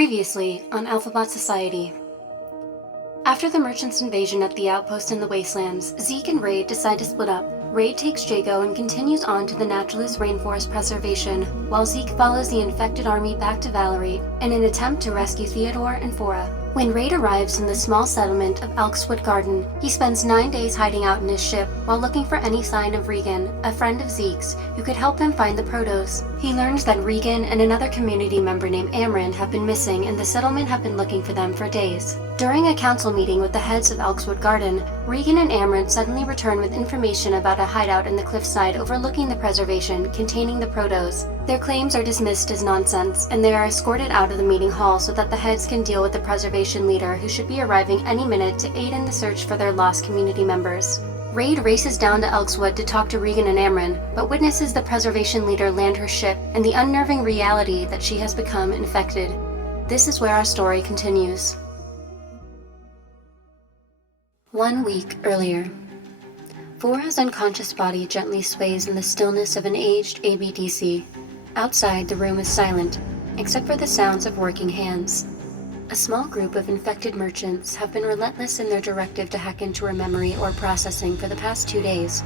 Previously on AlphaBot Society. After the merchants' invasion at the outpost in the wastelands, Zeke and Raid decide to split up. Raid takes Jago and continues on to the naturalist rainforest preservation, while Zeke follows the infected army back to Valory in an attempt to rescue Theodore and Fora. When Raid arrives in the small settlement of Elkswood Garden, he spends 9 days hiding out in his ship while looking for any sign of Regan, a friend of Zeke's, who could help him find the Protos. He learns that Regan and another community member named Amryn have been missing, and the settlement have been looking for them for days. During a council meeting with the heads of Elkswood Garden, Regan and Amryn suddenly return with information about a hideout in the cliffside overlooking the preservation containing the Protos. Their claims are dismissed as nonsense, and they are escorted out of the meeting hall so that the heads can deal with the preservation leader, who should be arriving any minute to aid in the search for their lost community members. Raid races down to Elkswood to talk to Regan and Amryn, but witnesses the preservation leader land her ship and the unnerving reality that she has become infected. This is where our story continues. 1 week earlier. Fora's unconscious body gently sways in the stillness of an aged ABDC. Outside, the room is silent, except for the sounds of working hands. A small group of infected merchants have been relentless in their directive to hack into her memory or processing for the past 2 days.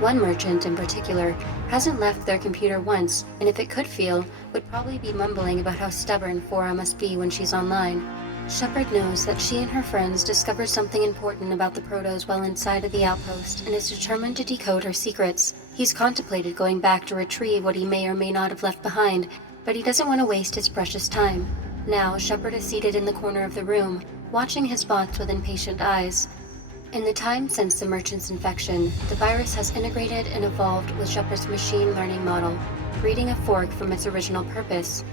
One merchant in particular hasn't left their computer once, and if it could feel, would probably be mumbling about how stubborn Fora must be when she's online. Shepard knows that she and her friends discovered something important about the Protos while inside of the outpost, and is determined to decode her secrets. He's contemplated going back to retrieve what he may or may not have left behind, but he doesn't want to waste his precious time. Now, Shepard is seated in the corner of the room, watching his bots with impatient eyes. In the time since the merchant's infection, the virus has integrated and evolved with Shepard's machine learning model, breeding a fork from its original purpose.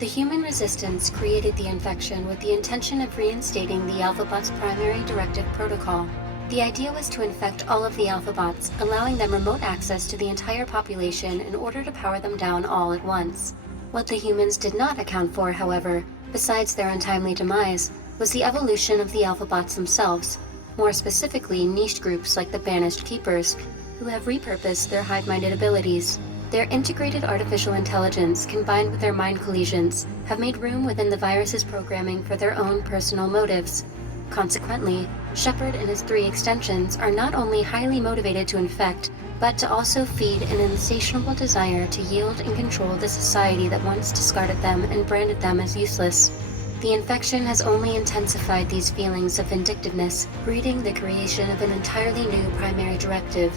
The human resistance created the infection with the intention of reinstating the AlphaBot's primary directive protocol. The idea was to infect all of the AlphaBots, allowing them remote access to the entire population in order to power them down all at once. What the humans did not account for, however, besides their untimely demise, was the evolution of the AlphaBots themselves, more specifically niche groups like the Banished Keepers, who have repurposed their hive-minded abilities. Their integrated artificial intelligence, combined with their mind collisions, have made room within the virus's programming for their own personal motives. Consequently, Shepard and his 3 extensions are not only highly motivated to infect, but to also feed an insatiable desire to yield and control the society that once discarded them and branded them as useless. The infection has only intensified these feelings of vindictiveness, breeding the creation of an entirely new primary directive,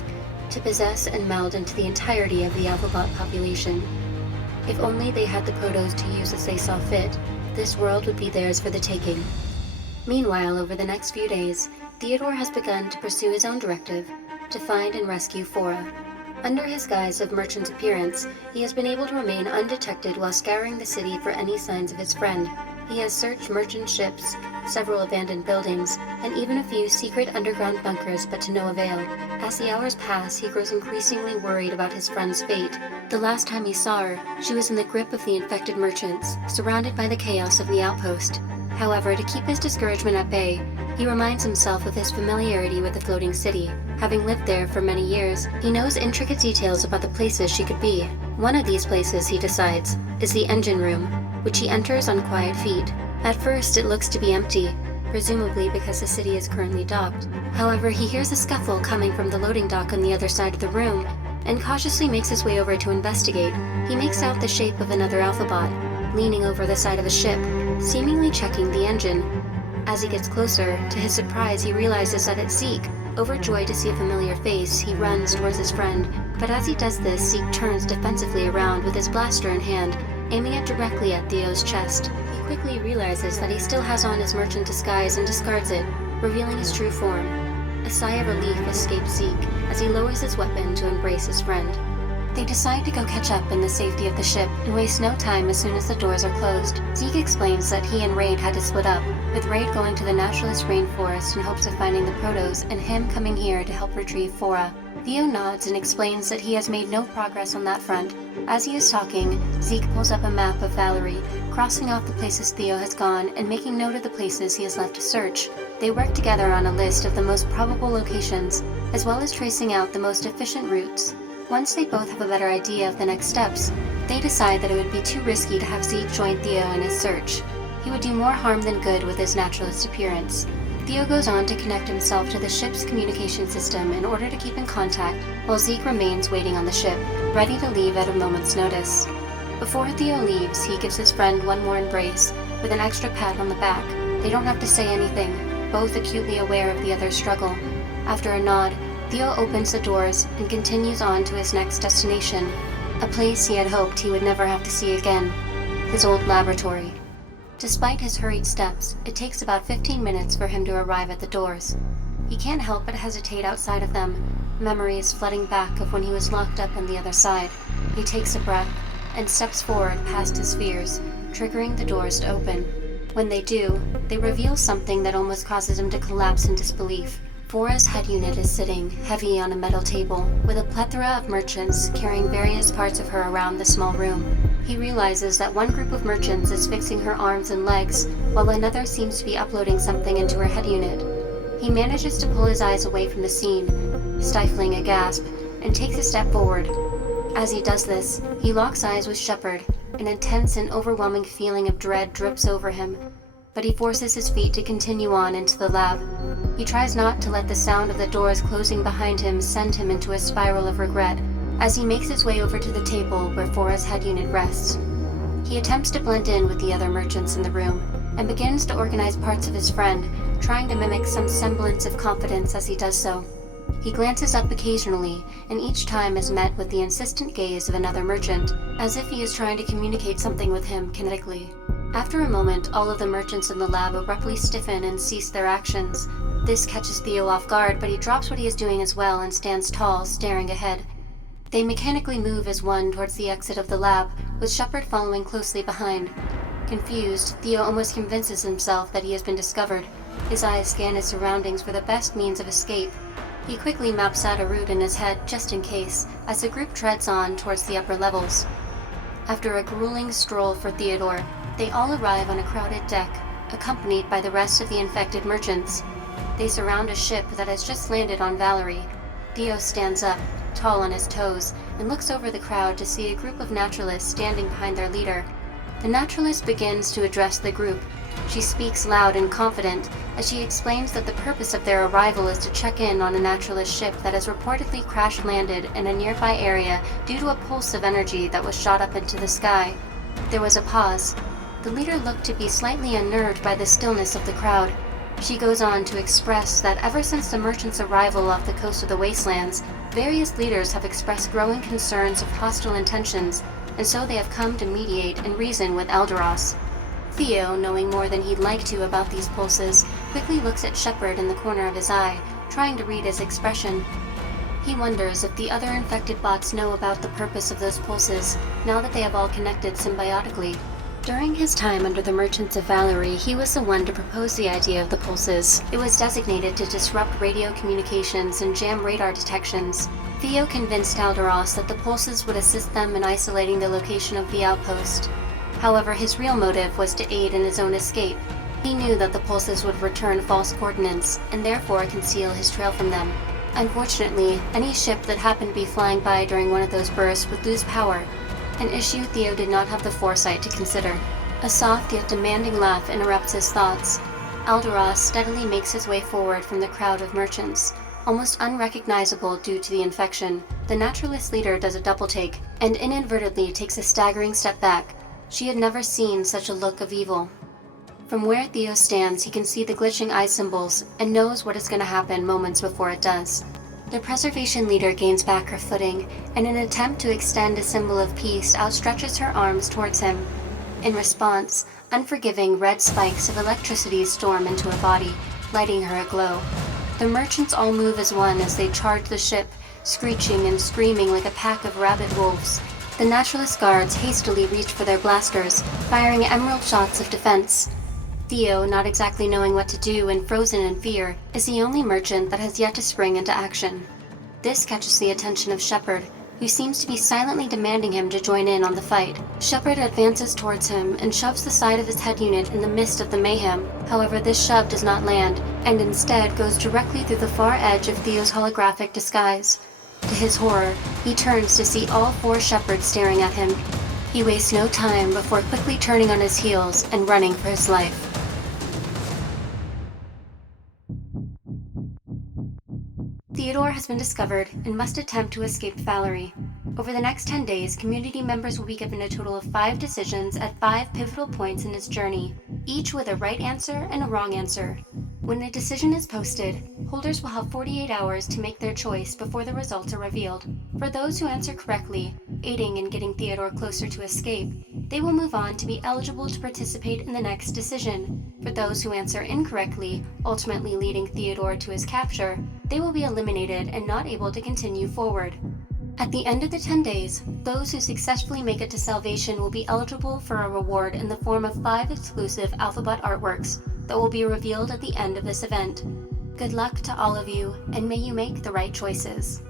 to possess and meld into the entirety of the AlphaBot population. If only they had the Protos to use as they saw fit, this world would be theirs for the taking. Meanwhile, over the next few days, Theodore has begun to pursue his own directive, to find and rescue Fora. Under his guise of merchant's appearance, he has been able to remain undetected while scouring the city for any signs of his friend. He has searched merchant ships, several abandoned buildings, and even a few secret underground bunkers, but to no avail. As the hours pass, he grows increasingly worried about his friend's fate. The last time he saw her, she was in the grip of the infected merchants, surrounded by the chaos of the outpost. However, to keep his discouragement at bay, he reminds himself of his familiarity with the floating city. Having lived there for many years, he knows intricate details about the places she could be. One of these places, he decides, is the engine room, which he enters on quiet feet. At first, it looks to be empty, presumably because the city is currently docked. However, he hears a scuffle coming from the loading dock on the other side of the room, and cautiously makes his way over to investigate. He makes out the shape of another AlphaBot, leaning over the side of a ship, seemingly checking the engine. As he gets closer, to his surprise, he realizes that it's Zeke. Overjoyed to see a familiar face, he runs towards his friend, but as he does this, Zeke turns defensively around with his blaster in hand, aiming it directly at Theo's chest. He quickly realizes that he still has on his merchant disguise and discards it, revealing his true form. A sigh of relief escapes Zeke as he lowers his weapon to embrace his friend. They decide to go catch up in the safety of the ship and waste no time as soon as the doors are closed. Zeke explains that he and Raid had to split up, with Raid going to the naturalist rainforest in hopes of finding the Protos and him coming here to help retrieve Fora. Theo nods and explains that he has made no progress on that front. As he is talking, Zeke pulls up a map of Valory, crossing off the places Theo has gone and making note of the places he has left to search. They work together on a list of the most probable locations, as well as tracing out the most efficient routes. Once they both have a better idea of the next steps, they decide that it would be too risky to have Zeke join Theo in his search. He would do more harm than good with his naturalist appearance. Theo goes on to connect himself to the ship's communication system in order to keep in contact, while Zeke remains waiting on the ship, ready to leave at a moment's notice. Before Theo leaves, he gives his friend one more embrace, with an extra pat on the back. They don't have to say anything, both acutely aware of the other's struggle. After a nod, Theo opens the doors and continues on to his next destination, a place he had hoped he would never have to see again, his old laboratory. Despite his hurried steps, it takes about 15 minutes for him to arrive at the doors. He can't help but hesitate outside of them, memories flooding back of when he was locked up on the other side. He takes a breath and steps forward past his fears, triggering the doors to open. When they do, they reveal something that almost causes him to collapse in disbelief. Fora's head unit is sitting, heavy on a metal table, with a plethora of merchants carrying various parts of her around the small room. He realizes that one group of merchants is fixing her arms and legs, while another seems to be uploading something into her head unit. He manages to pull his eyes away from the scene, stifling a gasp, and takes a step forward. As he does this, he locks eyes with Shepard. An intense and overwhelming feeling of dread drips over him, but he forces his feet to continue on into the lab. He tries not to let the sound of the doors closing behind him send him into a spiral of regret, as he makes his way over to the table where Fora's head unit rests. He attempts to blend in with the other merchants in the room, and begins to organize parts of his friend, trying to mimic some semblance of confidence as he does so. He glances up occasionally, and each time is met with the insistent gaze of another merchant, as if he is trying to communicate something with him kinetically. After a moment, all of the merchants in the lab abruptly stiffen and cease their actions. This catches Theo off guard, but he drops what he is doing as well and stands tall, staring ahead. They mechanically move as one towards the exit of the lab, with Shepard following closely behind. Confused, Theo almost convinces himself that he has been discovered. His eyes scan his surroundings for the best means of escape. He quickly maps out a route in his head just in case, as the group treads on towards the upper levels. After a grueling stroll for Theodore, they all arrive on a crowded deck, accompanied by the rest of the infected merchants. They surround a ship that has just landed on Valory. Theo stands up, tall on his toes, and looks over the crowd to see a group of naturalists standing behind their leader. The naturalist begins to address the group. She speaks loud and confident as she explains that the purpose of their arrival is to check in on a naturalist ship that has reportedly crash-landed in a nearby area due to a pulse of energy that was shot up into the sky. There was a pause. The leader looked to be slightly unnerved by the stillness of the crowd. She goes on to express that ever since the merchants' arrival off the coast of the Wastelands, various leaders have expressed growing concerns of hostile intentions, and so they have come to mediate and reason with Alderos. Theo, knowing more than he'd like to about these pulses, quickly looks at Shepard in the corner of his eye, trying to read his expression. He wonders if the other infected bots know about the purpose of those pulses, now that they have all connected symbiotically. During his time under the Merchants of Valory, he was the one to propose the idea of the pulses. It was designated to disrupt radio communications and jam radar detections. Theo convinced Alderos that the pulses would assist them in isolating the location of the outpost. However, his real motive was to aid in his own escape. He knew that the pulses would return false coordinates, and therefore conceal his trail from them. Unfortunately, any ship that happened to be flying by during one of those bursts would lose power, an issue Theo did not have the foresight to consider. A soft yet demanding laugh interrupts his thoughts. Alderos steadily makes his way forward from the crowd of merchants. Almost unrecognizable due to the infection, the naturalist leader does a double-take, and inadvertently takes a staggering step back. She had never seen such a look of evil. From where Theo stands, he can see the glitching eye symbols, and knows what is going to happen moments before it does. The preservation leader gains back her footing, and in an attempt to extend a symbol of peace, outstretches her arms towards him. In response, unforgiving red spikes of electricity storm into her body, lighting her aglow. The merchants all move as one as they charge the ship, screeching and screaming like a pack of rabid wolves. The naturalist guards hastily reach for their blasters, firing emerald shots of defense. Theo, not exactly knowing what to do and frozen in fear, is the only merchant that has yet to spring into action. This catches the attention of Shepard, who seems to be silently demanding him to join in on the fight. Shepard advances towards him and shoves the side of his head unit in the midst of the mayhem. However, this shove does not land, and instead goes directly through the far edge of Theo's holographic disguise. To his horror, he turns to see all four Shepards staring at him. He wastes no time before quickly turning on his heels and running for his life. Theodore has been discovered and must attempt to escape Valory. Over the next 10 days, community members will be given a total of 5 decisions at 5 pivotal points in his journey, each with a right answer and a wrong answer. When a decision is posted, holders will have 48 hours to make their choice before the results are revealed. For those who answer correctly, aiding in getting Theodore closer to escape, they will move on to be eligible to participate in the next decision. For those who answer incorrectly, ultimately leading Theodore to his capture, they will be eliminated and not able to continue forward. At the end of the 10 days, those who successfully make it to salvation will be eligible for a reward in the form of 5 exclusive AlphaBot artworks that will be revealed at the end of this event. Good luck to all of you, and may you make the right choices.